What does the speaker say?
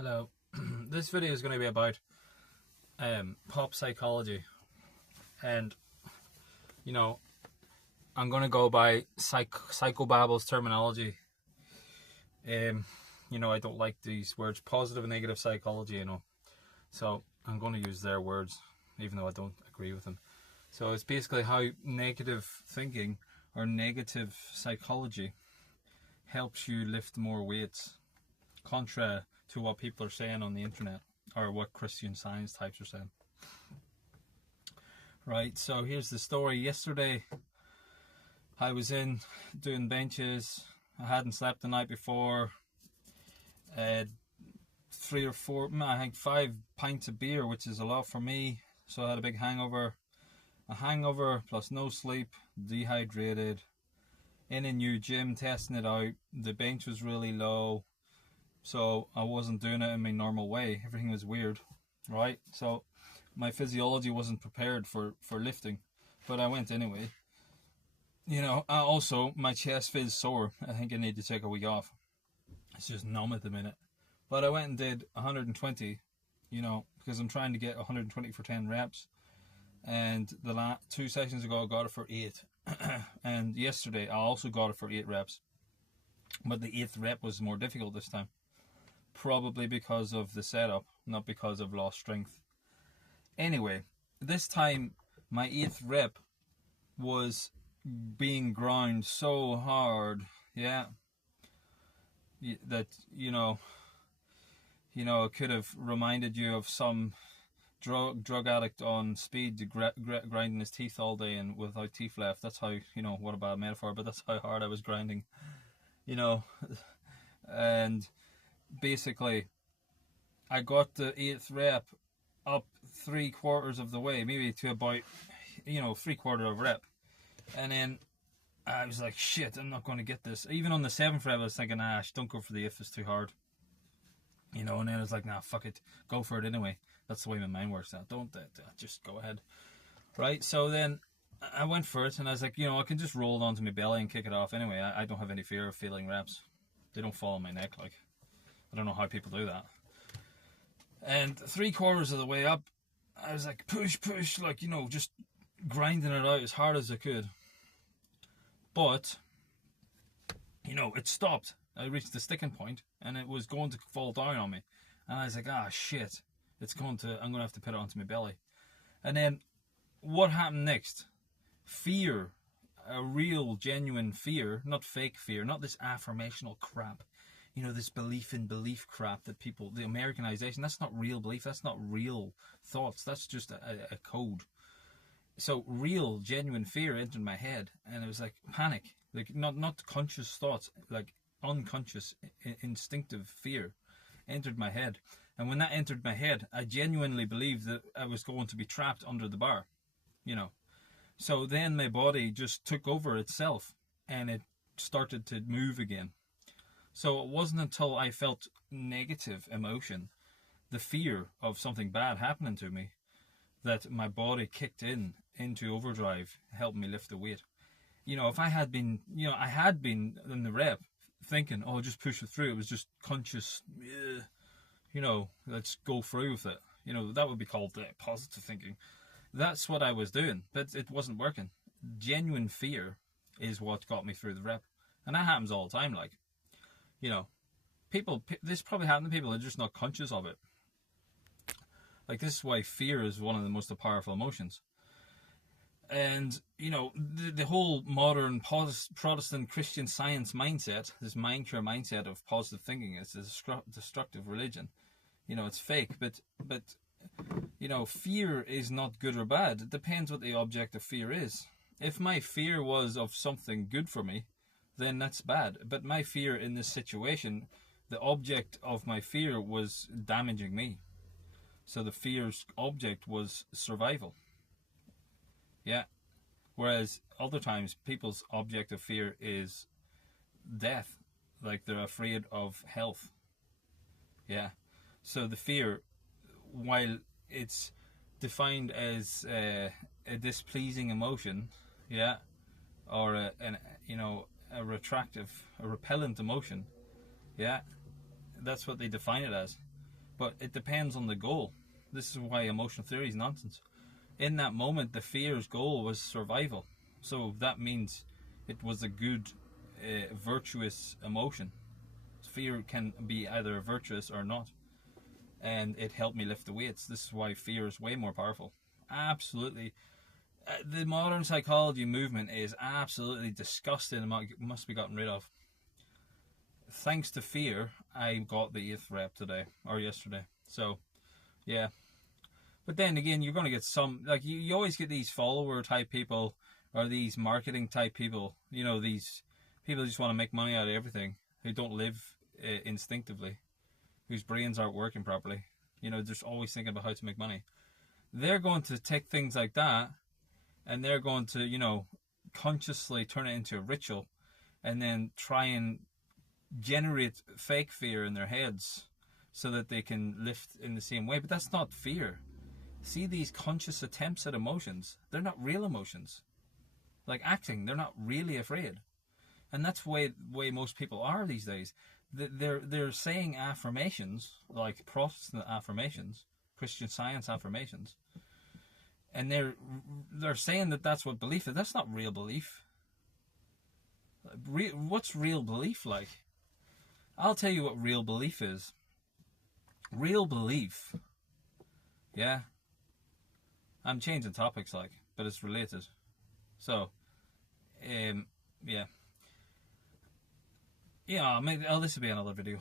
Hello. This video is going to be about pop psychology, and I'm going to go by psychobabble's terminology. I don't like these words, positive and negative psychology, so I'm going to use their words, even though I don't agree with them. So it's basically how negative thinking or negative psychology helps you lift more weights, contra to what people are saying on the internet or what Christian Science types are saying. Right, so here's the story. Yesterday I was in doing benches. I hadn't slept the night before. 3 or 4, I think 5 pints of beer, which is a lot for me. So I had a big hangover. A hangover plus no sleep, dehydrated, in a new gym, testing it out. The bench was really low, so I wasn't doing it in my normal way. Everything was weird, right? So my physiology wasn't prepared for lifting, but I went anyway. Also my chest feels sore. I think I need to take a week off. It's just numb at the minute. But I went and did 120, because I'm trying to get 120 for 10 reps. And the last 2 sessions ago I got it for 8. And yesterday I also got it for 8 reps. But the 8th rep was more difficult this time. Probably because of the setup, not because of lost strength. Anyway, this time my 8th rep was being ground so hard, that it could have reminded you of some drug addict on speed grinding his teeth all day and without teeth left. That's how, what a bad metaphor, but that's how hard I was grinding, and basically I got the 8th rep up 3/4 of the way, maybe to about 3/4 of a rep, and then I was like, shit, I'm not going to get this. Even on the 7th rep I was thinking, don't go for the 8th, it's too hard, and then I was like, nah, fuck it, go for it anyway. That's the way my mind works now. Don't just go ahead, right? So then I went for it, and I was like, I can just roll it onto my belly and kick it off anyway. I don't have any fear of failing reps. They don't fall on my neck. Like, I don't know how people do that. And 3/4 of the way up, I was like, push, like, just grinding it out as hard as I could. But, it stopped. I reached the sticking point, and it was going to fall down on me. And I was like, shit, I'm going to have to put it onto my belly. And then, what happened next? Fear. A real, genuine fear, not fake fear, not this affirmational crap. This belief in belief crap that people, the Americanization, that's not real belief, that's not real thoughts, that's just a code. So real, genuine fear entered my head, and it was like panic, like not conscious thoughts, like unconscious, instinctive fear entered my head. And when that entered my head, I genuinely believed that I was going to be trapped under the bar, So then my body just took over itself, and it started to move again. So it wasn't until I felt negative emotion, the fear of something bad happening to me, that my body kicked into overdrive, helping me lift the weight. If I had been, I had been in the rep thinking, just push it through. It was just conscious, let's go through with it. That would be called positive thinking. That's what I was doing, but it wasn't working. Genuine fear is what got me through the rep. And that happens all the time, like. This probably happens to people that are just not conscious of it. Like, this is why fear is one of the most powerful emotions. And, the whole modern Protestant Christian Science mindset, this mind cure mindset of positive thinking, is a destructive religion. It's fake, but fear is not good or bad. It depends what the object of fear is. If my fear was of something good for me, then that's bad. But my fear in this situation, the object of my fear was damaging me. So the fear's object was survival. Yeah. Whereas other times, people's object of fear is death. Like, they're afraid of health. Yeah. So the fear, while it's defined as a displeasing emotion, or a repellent emotion, that's what they define it as. But it depends on the goal. This is why emotional theory is nonsense. In that moment, the fear's goal was survival. So that means it was a good, virtuous emotion. Fear can be either virtuous or not. And it helped me lift the weights. This is why fear is way more powerful. Absolutely. The modern psychology movement is absolutely disgusting and must be gotten rid of. Thanks to fear, I got the 8th rep today, or yesterday. So, yeah. But then again, you're going to get some, like, you always get these follower type people, or these marketing type people, you know, these people who just want to make money out of everything, who don't live instinctively, whose brains aren't working properly, you know, just always thinking about how to make money. They're going to take things like that, and they're going to, you know, consciously turn it into a ritual, and then try and generate fake fear in their heads so that they can lift in the same way. But that's not fear. See, these conscious attempts at emotions, they're not real emotions. Like acting, they're not really afraid. And that's the way most people are these days. They're saying affirmations, like Protestant affirmations, Christian Science affirmations, and they're saying that that's what belief is. That's not real belief. What's real belief like? I'll tell you what real belief is. Real belief, yeah. I'm changing topics, like, but it's related. So, yeah. Yeah, maybe this will be another video.